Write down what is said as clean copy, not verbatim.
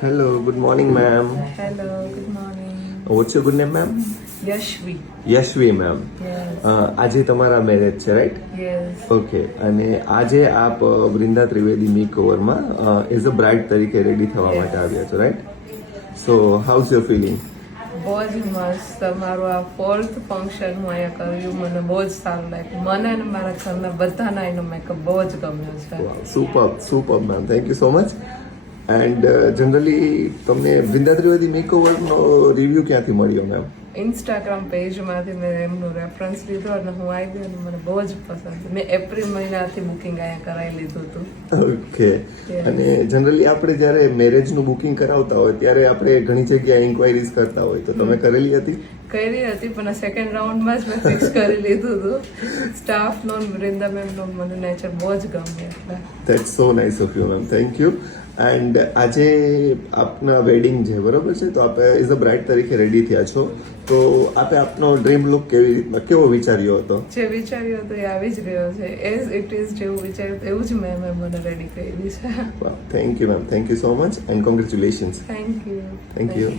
Hello, good morning, ma'am. Hello, good morning. What's your good name, ma'am? Yashvi. Yashvi ma'am. Yes. આજે તમારા marriage છે, right? Yes. Okay. અને આજે આપ વૃંદા ત્રિવેદી મેક ઓવરમાં એઝ અ બ્રાઇડ તરીકે રેડી થવા માટે આવ્યા છો, right? So how's your feeling? બહુ જ મસ્ત. મારું આ 4th ફંક્શન હું અહીંયા કર્યું. મને બહુ જ સારું લાગ્યું. મને અને મારા ઘરના બધાના એનો મેકઅપ બહુ જ ગમ્યો છે. Super ma'am, thank you so much. And generally તમને વૃંદા ત્રિવેદી મેક ઓવરનો રિવ્યૂ ક્યાંથી મળ્યો મેમ? ઇન્સ્ટાગ્રામ પેજમાંથી મેં એમનું રેફરન્સ લીધો અને હું આવી અને મને બહુ જ પસંદ. મેં એપ્રિલ મહિનાથી બુકિંગ અહીંયા કરાવી લીધું હતું. ઓકે. અને જનરલી આપણે જ્યારે મેરેજનું બુકિંગ કરાવતા હોય ત્યારે આપણે ઘણી જગ્યાએ ઇન્ક્વાયરીઝ કરતા હોય, તો તમે કરેલી હતી? કરી હતી, પણ સેકન્ડ રાઉન્ડમાં જ મેં ફિક્સ કરી લીધું હતું. સ્ટાફનો વૃંદા મેમનો મને નેચર બહુ જ ગમે એટલે. That's so nice of you ma'am, thank you. And આજે આપના વેડિંગ છે, બરોબર છે? તો આપણે એઝ અ બ્રાઇડ તરીકે રેડી થયા છો, તો આપે આપનો ડ્રીમ લુક કેવો વિચાર્યો હતો? જે વિચાર્યું હતું એ આવી જ રહ્યો છે. એઝ ઇટ ઇઝ જેવું વિચાર્યું હતું એવું જ મેં મને રેડી કરી છે. Thank you ma'am, thank you so much and congratulations. Thank you. Thank you.